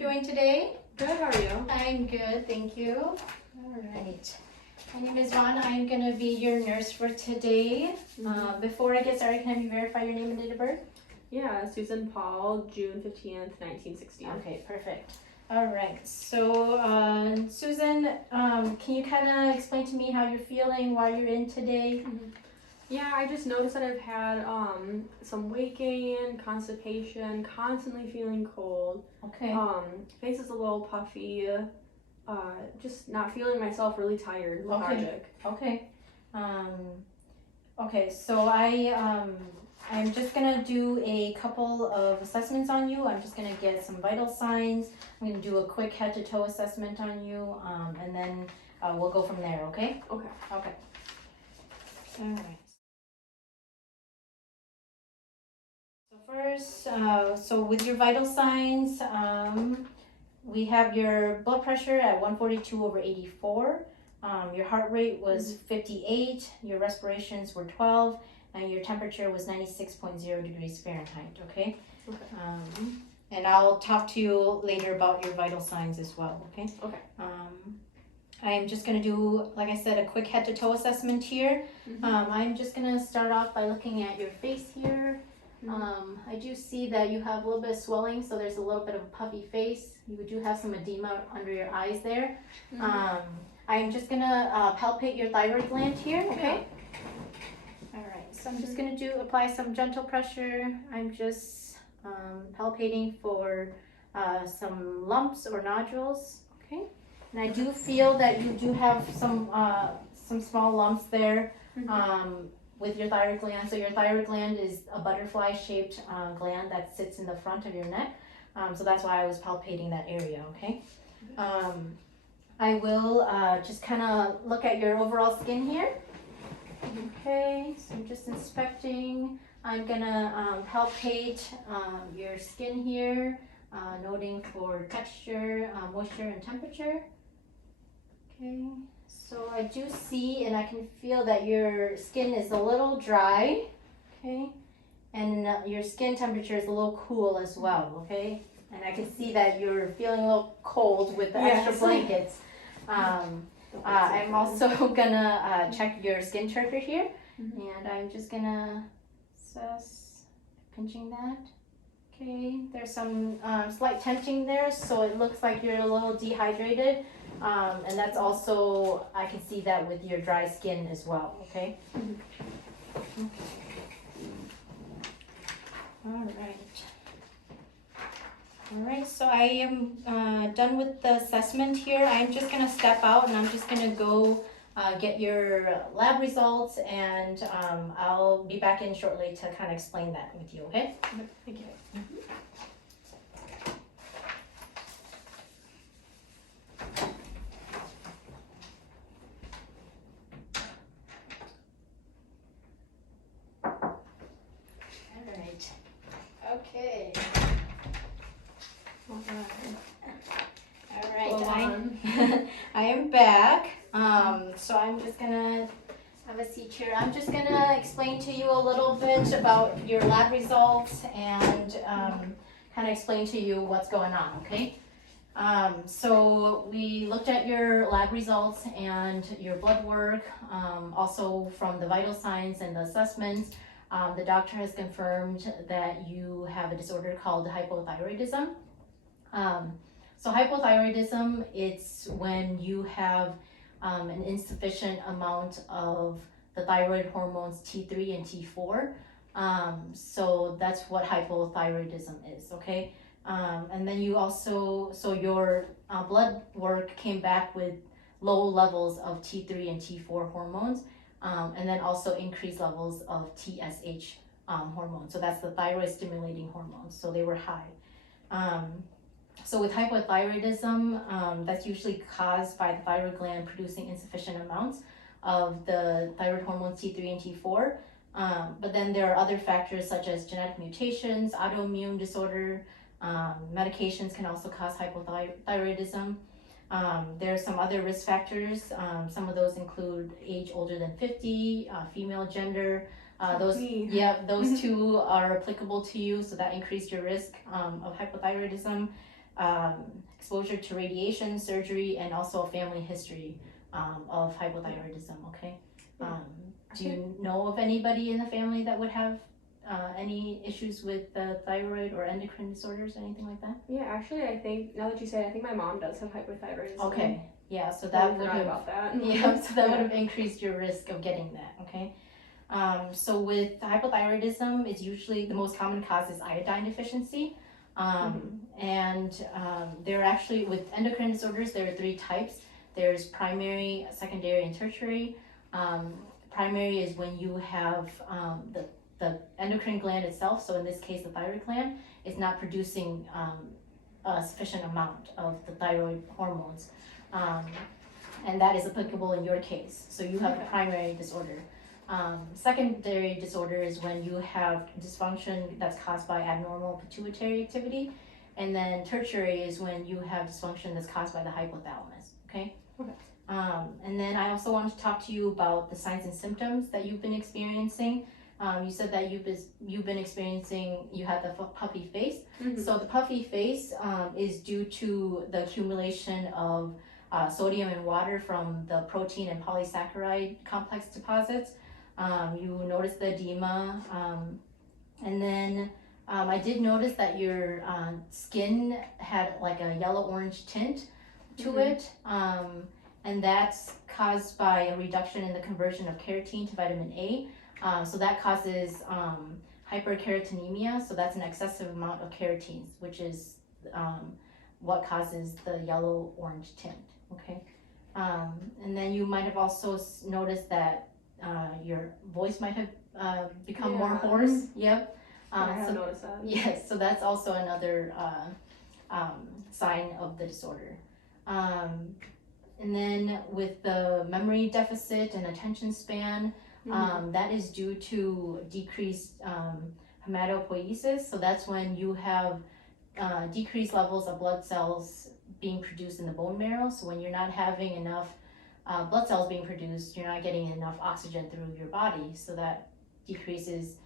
doing today? Good, how are you? I'm good, thank you. All right. My name is Vaughn. I'm going to be your nurse for today. Before I get started, can you verify your name and date of birth? Yeah, Susan Paul, June 15th, 1960. Okay, perfect. All right. So, Susan, can you kind of explain to me how you're feeling, why you're in today? Yeah, I just noticed that I've had some weight gain, constipation, constantly feeling cold. Okay. Face is a little puffy. Just not feeling myself, really tired, lethargic. Okay. Okay, so I'm just gonna do a couple of assessments on you. I'm just gonna get some vital signs. I'm gonna do a quick head to toe assessment on you, and then we'll go from there, okay? Okay. Okay. All right. So first, so with your vital signs, we have your blood pressure at 142/84. Your heart rate was 58. Your respirations were 12, and your temperature was 96.0 degrees Fahrenheit. Okay. Okay. And I'll talk to you later about your vital signs as well. Okay. Okay. I'm just gonna do, like I said, a quick head to toe assessment here. I'm just gonna start off by looking at your face here. I do see that you have a little bit of swelling, so there's a little bit of a puffy face. You do have some edema under your eyes there. I'm just gonna palpate your thyroid gland here, okay? All right, so I'm just gonna apply some gentle pressure. I'm just palpating for some lumps or nodules, okay? And I do feel that you do have some small lumps there. With your thyroid gland. So your thyroid gland is a butterfly-shaped gland that sits in the front of your neck. So that's why I was palpating that area, okay? I will just kind of look at your overall skin here. Okay, so I'm just inspecting. I'm gonna palpate your skin here, noting for texture, moisture, and temperature. Okay. So I do see and I can feel that your skin is a little dry, okay? And your skin temperature is a little cool as well, okay? And I can see that you're feeling a little cold with the extra blankets. I'm also gonna check your skin charger here. And I'm just gonna assess, pinching that. Okay, there's some slight tension there, so it looks like you're a little dehydrated. And that's also, I can see that with your dry skin as well, okay? All right, so I am done with the assessment here. I'm just gonna step out and I'm just gonna go get your lab results, and I'll be back in shortly to kind of explain that with you, okay? Thank you. Okay. All right, I am back. So I'm just gonna have a seat here. I'm just gonna explain to you a little bit about your lab results and kind of explain to you what's going on, okay? So we looked at your lab results and your blood work, also from the vital signs and the assessments. The doctor has confirmed that you have a disorder called hypothyroidism. So hypothyroidism, it's when you have an insufficient amount of the thyroid hormones T3 and T4. So that's what hypothyroidism is, okay? And then you also, so your blood work came back with low levels of T3 and T4 hormones. And then also increased levels of TSH hormone. So that's the thyroid stimulating hormones. So they were high. So with hypothyroidism, that's usually caused by the thyroid gland producing insufficient amounts of the thyroid hormones T3 and T4. But then there are other factors such as genetic mutations, autoimmune disorder, medications can also cause hypothyroidism. There are some other risk factors. Some of those include age older than 50, female gender. Those two are applicable to you, so that increased your risk of hypothyroidism. exposure to radiation, surgery, and also a family history of hypothyroidism, okay? Do you know of anybody in the family that would have any issues with the thyroid or endocrine disorders, anything like that? Yeah, actually, I think, now that you say it, I think my mom does have hypothyroidism. Okay, yeah, so that would have, about that. yeah, so that would have increased your risk of getting that, okay? So with hypothyroidism, it's usually the most common cause is iodine deficiency. And there are actually, with endocrine disorders, there are 3 types. There's primary, secondary, and tertiary. Primary is when you have the endocrine gland itself, so in this case the thyroid gland, is not producing a sufficient amount of the thyroid hormones. And that is applicable in your case. So you have a primary disorder. Secondary disorder is when you have dysfunction that's caused by abnormal pituitary activity. And then tertiary is when you have dysfunction that's caused by the hypothalamus, okay? And then I also want to talk to you about the signs and symptoms that you've been experiencing. You said that you've been experiencing, you had the puffy face. So the puffy face is due to the accumulation of sodium and water from the protein and polysaccharide complex deposits. You notice the edema, and then I did notice that your skin had like a yellow-orange tint to it, and that's caused by a reduction in the conversion of keratin to vitamin A. So that causes hyperkeratinemia, so that's an excessive amount of keratins, which is what causes the yellow-orange tint, okay? And then you might have also noticed that your voice might have become more hoarse. Yep. I have noticed that. Yes, so that's also another sign of the disorder. And then with the memory deficit and attention span, that is due to decreased hematopoiesis. So that's when you have decreased levels of blood cells being produced in the bone marrow. So when you're not having enough blood cells being produced, you're not getting enough oxygen through your body. So that decreases,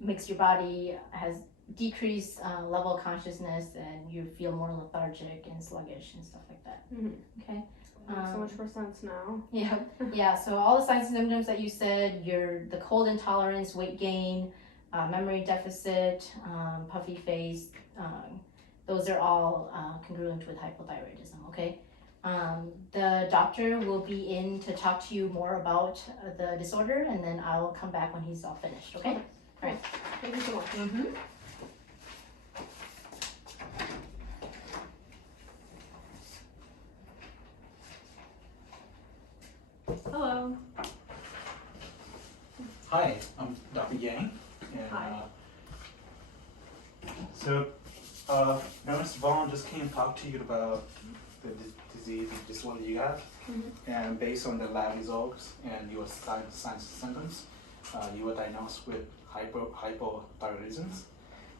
makes your body has decreased level of consciousness, and you feel more lethargic and sluggish and stuff like that. Okay. Makes so much more sense now. Yeah, yeah. So all the signs and symptoms that you said, the cold intolerance, weight gain, memory deficit, puffy face, those are all congruent with hypothyroidism. Okay. The doctor will be in to talk to you more about the disorder, and then I'll come back when he's all finished. Okay. All right. Thank you so much. Hello. Hi, I'm Dr. Yang. And, Hi. Ms. Vaughn just came to talk to you about the disease disorder you have, and based on the lab results and your signs and symptoms, you were diagnosed with hypothyroidism.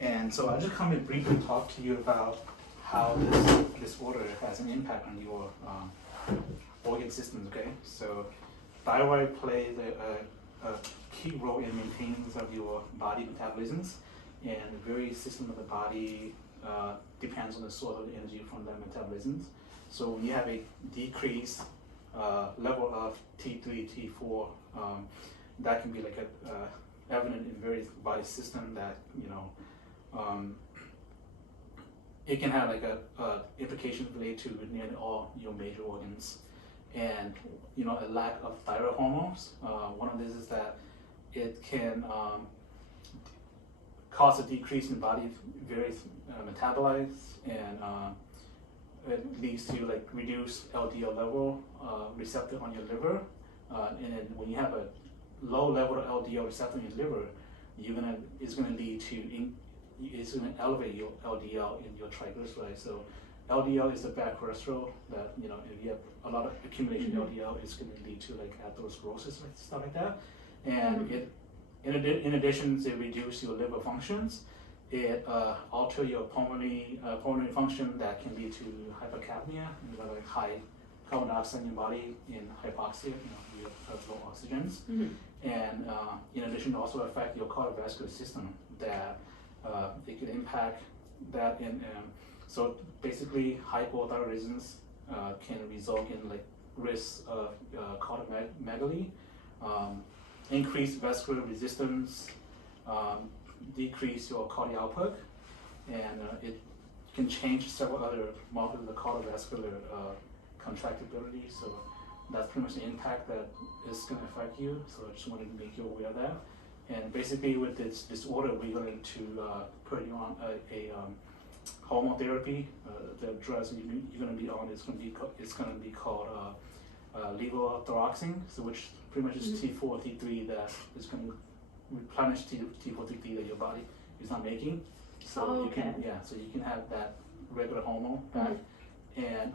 And so I just come and briefly talk to you about how this disorder has an impact on your organ systems. Okay, so thyroid plays a key role in maintenance of your body metabolisms, and the various system of the body depends on the source of the energy from the metabolisms. So when you have a decreased level of T3, T4, that can be like evident in various body systems that, it can have like a implication related to nearly all your major organs. And a lack of thyroid hormones, one of this is that it can cause a decrease in body various metabolites, and it leads to like reduced LDL level receptor on your liver, and then when you have a low level of LDL receptor in your liver, it's gonna lead to it's gonna elevate your LDL in your triglycerides. So LDL is the bad cholesterol that, if you have a lot of accumulation of LDL, it's going to lead to like atherosclerosis and stuff like that. And in addition to reduce your liver functions, it alter your pulmonary function that can lead to hypercapnia, like high carbon dioxide in your body, in hypoxia, you have low oxygens. And in addition, also affect your cardiovascular system, that it can impact that in. So basically, hypothyroidism can result in like risk of cardiomegaly, increased vascular resistance, decrease your cardiac output, and it can change several other markers of the cardiovascular contractibility. So that's pretty much the impact that is going to affect you. So I just wanted to make you aware of that. And basically, with this disorder, we're going to put you on a hormone therapy. The drugs you're going to be on is going to be called levothyroxine, so which pretty much is T4, T3 that is going to replenish T4, T3 that your body is not making. So so you can have that regular hormone back, and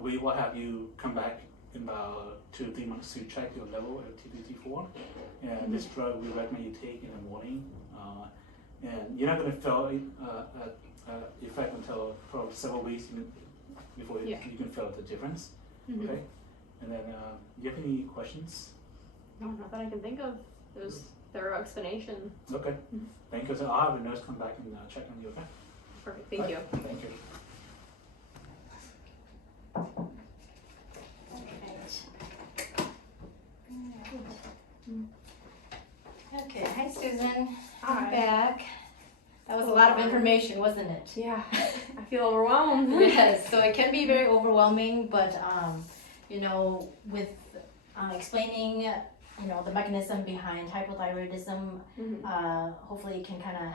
we will have you come back in about 2 to 3 months to check your level of T3, T4. And this drug we recommend you take in the morning, and you're not going to feel effect until probably several weeks before you can feel the difference. Okay, and then do you have any questions? No, not that I can think of. It was thorough explanation. Okay, thank you. So I'll have the nurse come back and check on you. Okay. Perfect. Thank you. Thank you. Okay, hi Susan. Hi. I'm back. That was a lot of information, wasn't it? Yeah, I feel overwhelmed. Yes, so it can be very overwhelming, but you know, with explaining, you know, the mechanism behind hypothyroidism, hopefully it can kind of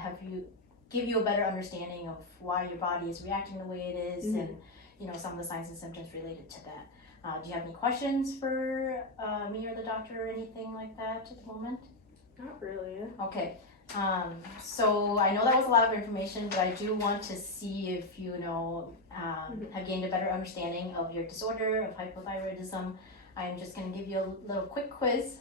give you a better understanding of why your body is reacting the way it is, and you know, some of the signs and symptoms related to that. Do you have any questions for me or the doctor or anything like that at the moment? Not really. Okay. So I know that was a lot of information, but I do want to see if you know have gained a better understanding of your disorder of hypothyroidism. I'm just going to give you a little quick quiz,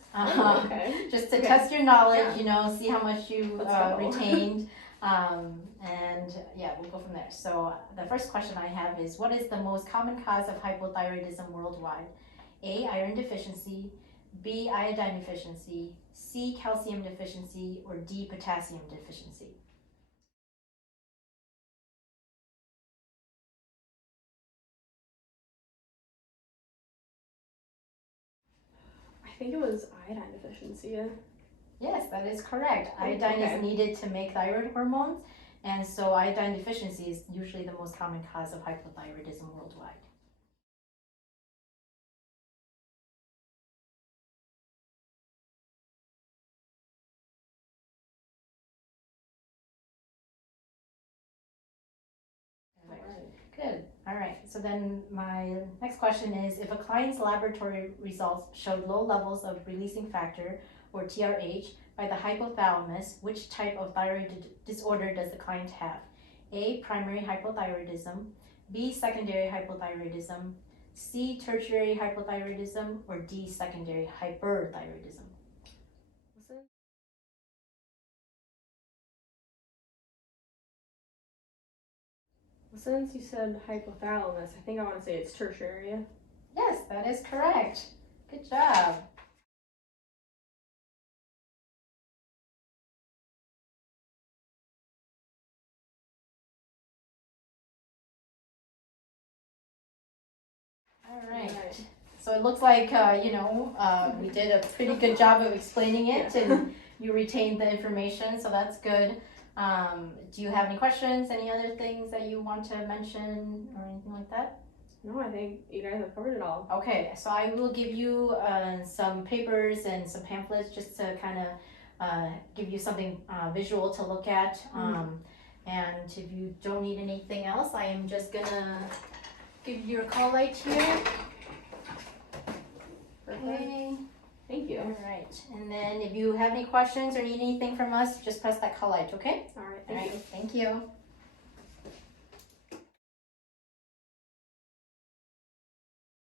just to test your knowledge. You know, see how much you retained, and yeah, we'll go from there. So the first question I have is, what is the most common cause of hypothyroidism worldwide? A, iron deficiency. B, iodine deficiency, C, calcium deficiency, or D, potassium deficiency. I think it was iodine deficiency. Yes, that is correct. Iodine is needed to make thyroid hormones, and so iodine deficiency is usually the most common cause of hypothyroidism worldwide. Good. All right. So then my next question is, if a client's laboratory results showed low levels of releasing factor, or TRH, by the hypothalamus, which type of thyroid disorder does the client have? A, primary hypothyroidism. B, secondary hypothyroidism. C, tertiary hypothyroidism. Or D, secondary hyperthyroidism. Since you said hypothalamus, I think I want to say it's tertiary. Yes, that is correct. Good job. All right. So it looks like, you know, we did a pretty good job of explaining it, and you retained the information, so that's good. Do you have any questions, any other things that you want to mention or anything like that? No, I think you guys have covered it all. Okay, so I will give you some papers and some pamphlets just to kind of give you something visual to look at. And if you don't need anything else, I am just gonna give you your call light here. Okay. Thank you. All right, and then if you have any questions or need anything from us, just press that call light, okay? All right, All right, thank you.